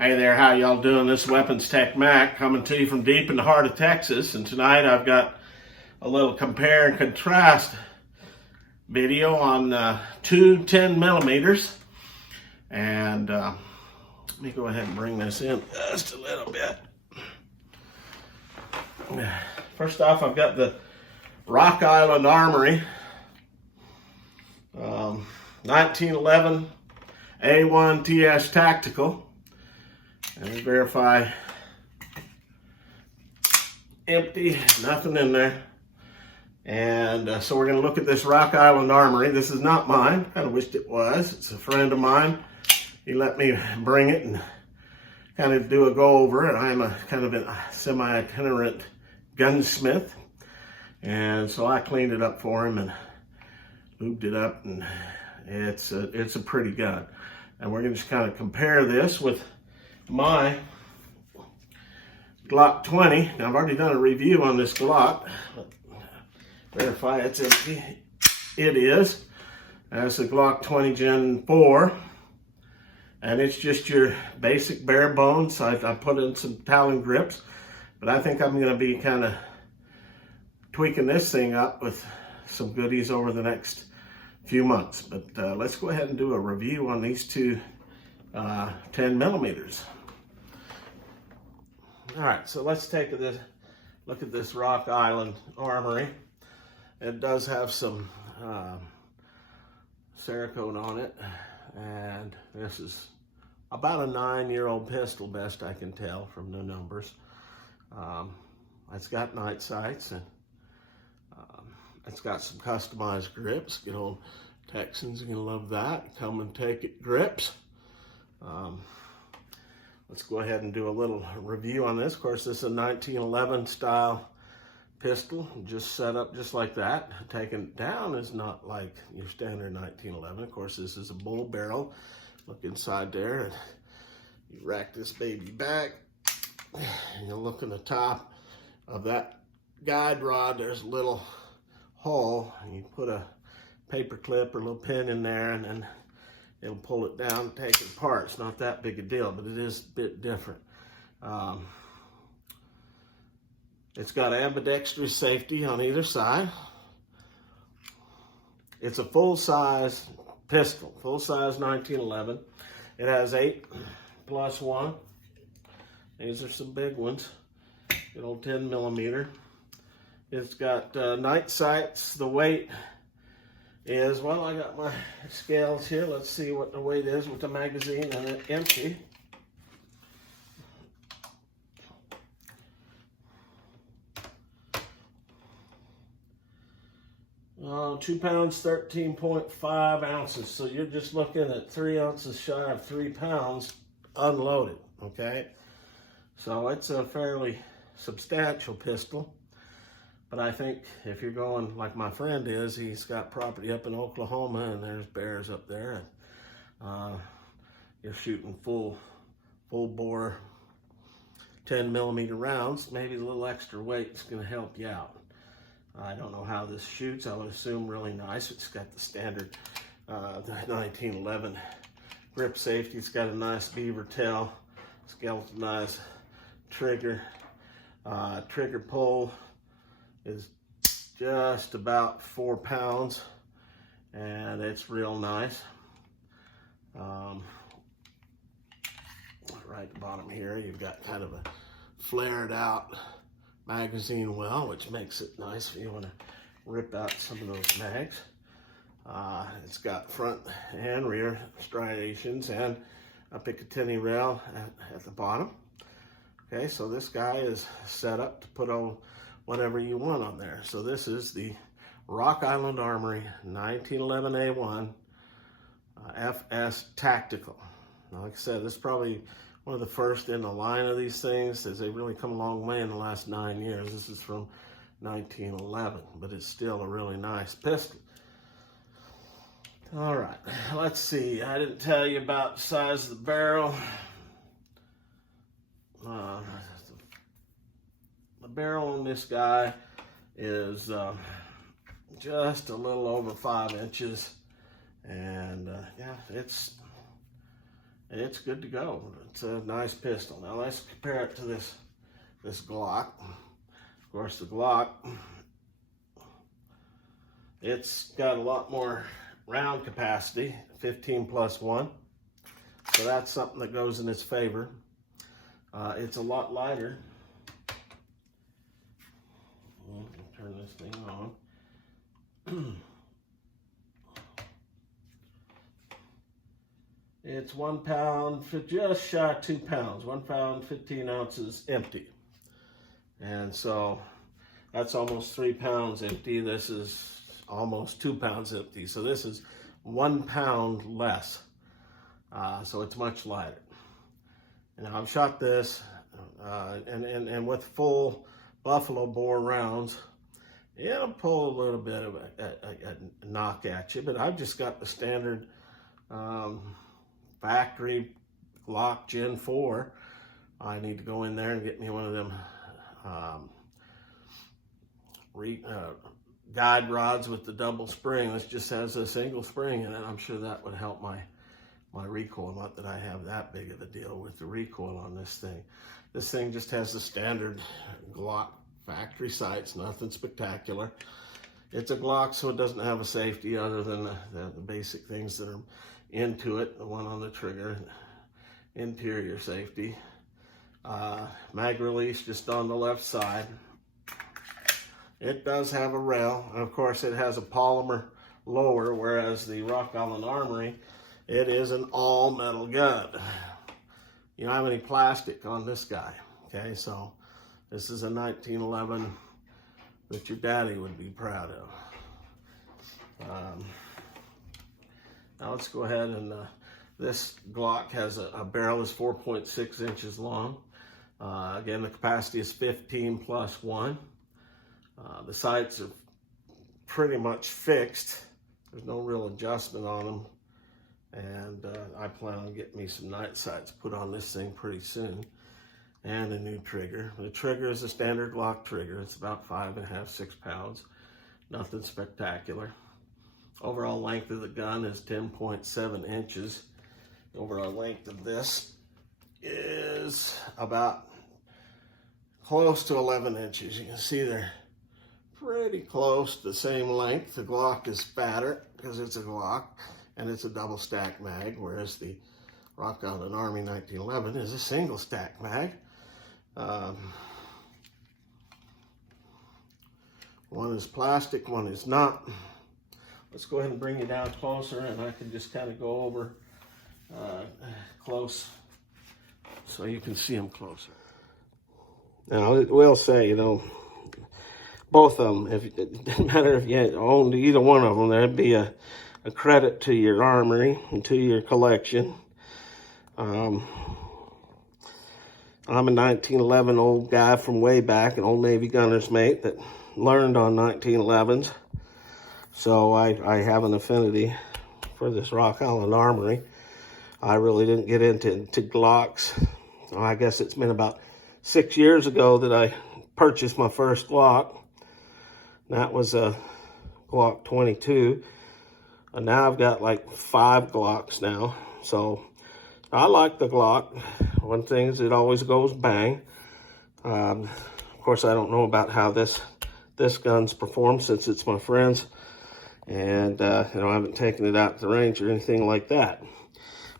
Hey there, how y'all doing? This is Weapons Tech Mac coming to you from deep in the heart of Texas, and tonight I've got a little compare and contrast video on two 10 millimeters. And let me go ahead and bring this in just a little bit. First off, I've got the Rock Island Armory 1911 A1 TS Tactical. And verify empty, nothing in there. And so we're going to look at this Rock Island Armory. This is not mine. Kind of wished it was. It's a friend of mine. He let me bring it and kind of do a go over it. I'm a kind of a semi-itinerant gunsmith. And so I cleaned it up for him and lubed it up, and it's a pretty gun. And we're going to just kind of compare this with my Glock 20. Now I've already done a review on this Glock. Verify it's empty. It is. That's a Glock 20 Gen 4. And it's just your basic bare bones. I put in some Talon grips. But I think I'm going to be kind of tweaking this thing up with some goodies over the next few months. But let's go ahead and do a review on these two 10 millimeters. All right, so let's take a look at this Rock Island Armory. It does have some Cerakote on it, and this is about a 9-year-old pistol, best I can tell from the numbers. It's got night sights, and it's got some customized grips. Good old Texans are gonna love that. Come and take it grips. Let's go ahead and do a little review on this. Of course, this is a 1911 style pistol, just set up just like that. Taken down is not like your standard 1911. Of course, this is a bull barrel. Look inside there, and you rack this baby back, and you look in the top of that guide rod. There's a little hole, and you put a paper clip or a little pin in there, and then it'll pull it down and take it apart. It's not that big a deal, but it is a bit different. It's got ambidextrous safety on either side. It's a full-size pistol, full-size 1911. It has 8+1. These are some big ones. Good old 10 millimeter. It's got night sights. The weight is, well, I got my scales here. Let's see what the weight is with the magazine and it empty. Oh, 2 pounds, 13.5 ounces. So you're just looking at 3 ounces shy of 3 pounds unloaded, okay? So it's a fairly substantial pistol. But I think if you're going like my friend is, he's got property up in Oklahoma, and there's bears up there, and you're shooting full bore 10 millimeter rounds, maybe a little extra weight is going to help you out. I don't know how this shoots. I would assume really nice. It's got the standard 1911 grip safety. It's got a nice beaver tail, skeletonized trigger. Trigger pull is just about 4 pounds, and it's real nice. Right at the bottom here, you've got kind of a flared out magazine well, which makes it nice if you want to rip out some of those mags. It's got front and rear striations and a Picatinny rail at the bottom. Okay, so this guy is set up to put on whatever you want on there. So this is the Rock Island Armory 1911 A1 FS Tactical. Now, like I said, this is probably one of the first in the line of these things, as they've really come a long way in the last 9 years. This is from 1911, but it's still a really nice pistol. All right, let's see. I didn't tell you about the size of the barrel. The barrel on this guy is just a little over 5 inches, and yeah, it's good to go. It's a nice pistol. Now let's compare it to this Glock. Of course, the Glock, it's got a lot more round capacity, 15 plus 1. So that's something that goes in its favor. It's a lot lighter. Turn this thing on. It's 1 pound for just shy of 2 pounds, 1 pound, 15 ounces empty. And so that's almost 3 pounds empty. This is almost 2 pounds empty. So this is 1 pound less. So it's much lighter. And I've shot this and with full buffalo bore rounds, it'll pull a little bit of a knock at you, but I've just got the standard factory Glock Gen 4. I need to go in there and get me one of them guide rods with the double spring. This just has a single spring in it. I'm sure that would help my recoil. Not that I have that big of a deal with the recoil on this thing. This thing just has the standard Glock factory sights, nothing spectacular. It's a Glock, so it doesn't have a safety other than the basic things that are into it. The one on the trigger, interior safety. Mag release just on the left side. It does have a rail, and of course it has a polymer lower, whereas the Rock Island Armory, it is an all metal gun. You don't have any plastic on this guy, okay? So this is a 1911 that your daddy would be proud of. Now let's go ahead and, this Glock has a barrel is 4.6 inches long. Again, the capacity is 15 plus 1. The sights are pretty much fixed. There's no real adjustment on them. And I plan on getting me some night sights put on this thing pretty soon. And a new trigger. The trigger is a standard Glock trigger. It's about 5.5, 6 pounds. Nothing spectacular. Overall length of the gun is 10.7 inches. The overall length of this is about close to 11 inches. You can see they're pretty close to the same length. The Glock is fatter because it's a Glock and it's a double stack mag, whereas the Rock Island Army 1911 is a single stack mag. One is plastic, one is not. Let's go ahead and bring you down closer, and I can just kind of go over close so you can see them closer. Now, it will say, you know, both of them, if it doesn't matter if you owned either one of them, there'd be a credit to your armory and to your collection. I'm a 1911 old guy from way back, an old Navy gunner's mate that learned on 1911s. So I have an affinity for this Rock Island Armory. I really didn't get into Glocks. I guess it's been about 6 years ago that I purchased my first Glock. That was a Glock 22. And now I've got like 5 Glocks now. So I like the Glock. One thing is it always goes bang. Of course, I don't know about how this gun's performed since it's my friend's. And, you know, I haven't taken it out to the range or anything like that.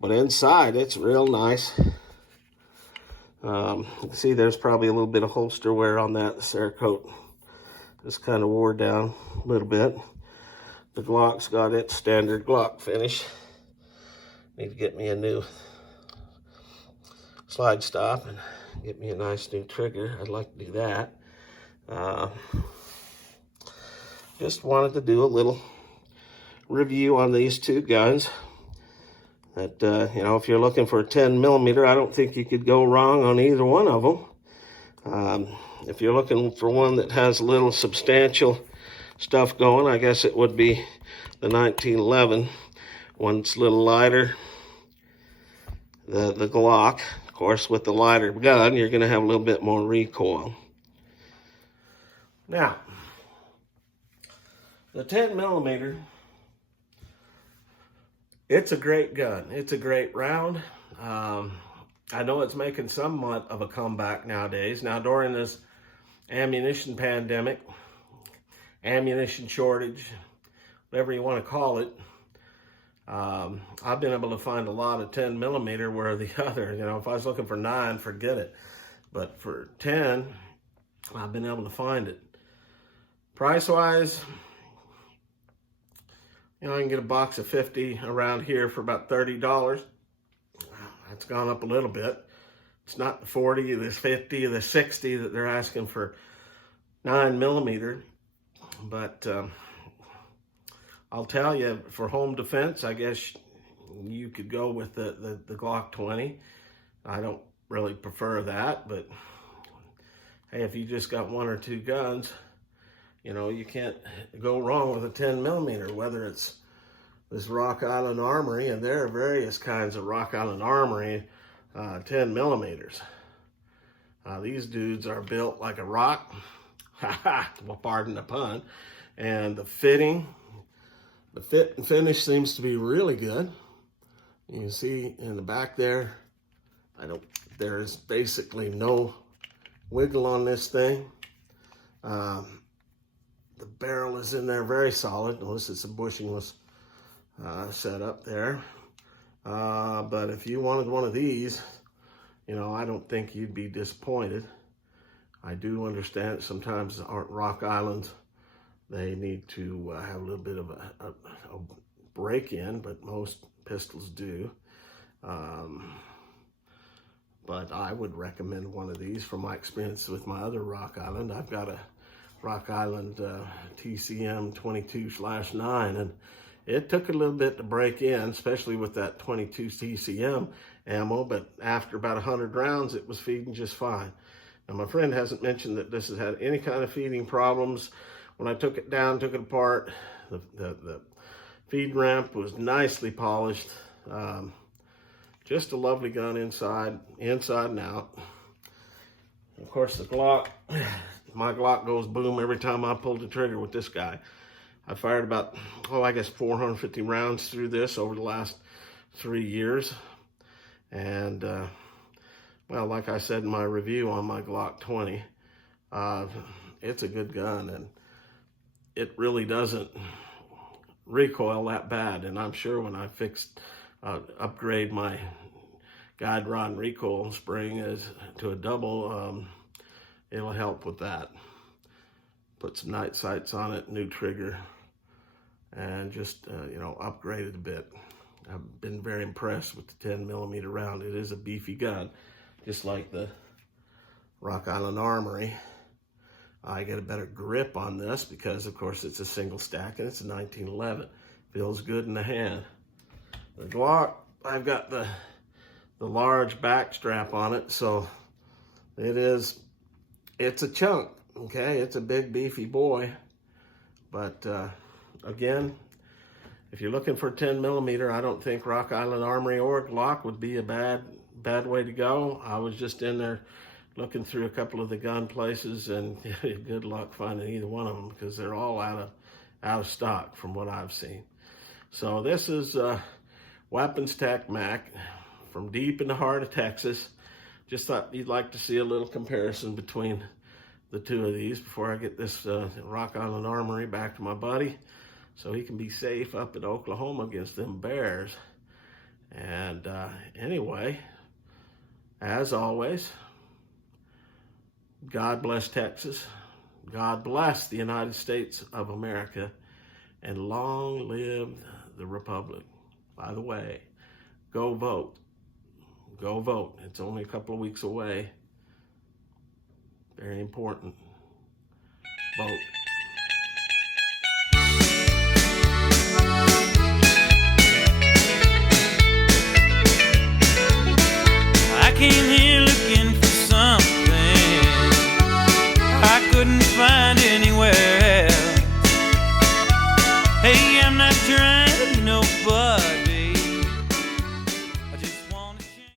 But inside, it's real nice. See, there's probably a little bit of holster wear on that. The Cerakote just kind of wore down a little bit. The Glock's got its standard Glock finish. Need to get me a new slide stop and get me a nice new trigger. I'd like to do that. Just wanted to do a little review on these two guns. That, you know, if you're looking for a 10 millimeter, I don't think you could go wrong on either one of them. If you're looking for one that has a little substantial stuff going, I guess it would be the 1911. One's a little lighter. The Glock, of course, with the lighter gun, you're going to have a little bit more recoil. Now, the 10 millimeter, it's a great gun. It's a great round. I know it's making somewhat of a comeback nowadays. Now, during this ammunition pandemic, ammunition shortage, whatever you want to call it, I've been able to find a lot of 10 millimeter where the other, if I was looking for 9, forget it. But for 10, I've been able to find it. Price-wise, I can get a box of 50 around here for about $30. It's gone up a little bit. It's not the 40, the 50, the 60 that they're asking for 9 millimeter. But I'll tell you, for home defense, I guess you could go with the Glock 20. I don't really prefer that, but hey, if you just got 1 or 2 guns, you can't go wrong with a 10 millimeter, whether it's this Rock Island Armory, and there are various kinds of Rock Island Armory 10 millimeters. These dudes are built like a rock, well, pardon the pun, and the fit and finish seems to be really good. You can see in the back there, there's basically no wiggle on this thing. The barrel is in there very solid. Notice it's a bushingless setup there. But if you wanted one of these, I don't think you'd be disappointed. I do understand that sometimes Rock Islands, they need to have a little bit of a break-in, but most pistols do. But I would recommend one of these from my experience with my other Rock Island. I've got a Rock Island TCM 22/9, and it took a little bit to break in, especially with that 22 TCM ammo, but after about 100 rounds, it was feeding just fine. Now, my friend hasn't mentioned that this has had any kind of feeding problems. When I took it down, took it apart, the feed ramp was nicely polished. Just a lovely gun inside and out. Of course, the Glock, my Glock goes boom every time I pull the trigger with this guy. I fired about, I guess 450 rounds through this over the last 3 years. And, well, like I said in my review on my Glock 20, it's a good gun, and it really doesn't recoil that bad. And I'm sure when I upgrade my guide rod and recoil spring to a double, it'll help with that. Put some night sights on it, new trigger, and just, upgrade it a bit. I've been very impressed with the 10 millimeter round. It is a beefy gun, just like the Rock Island Armory. I get a better grip on this because, of course, it's a single stack and it's a 1911. Feels good in the hand. The Glock, I've got the large back strap on it, so it's a chunk, okay? It's a big, beefy boy. But again, if you're looking for 10 millimeter, I don't think Rock Island Armory or Glock would be a bad way to go. I was just in there looking through a couple of the gun places, and good luck finding either one of them because they're all out of stock from what I've seen. So this is Weapons Tech Mac from deep in the heart of Texas. Just thought you'd like to see a little comparison between the two of these before I get this Rock Island Armory back to my buddy so he can be safe up in Oklahoma against them bears. And anyway, as always, God bless Texas. God bless the United States of America, and long live the Republic. By the way, go vote. Go vote. It's only a couple of weeks away. Very important. Vote. I came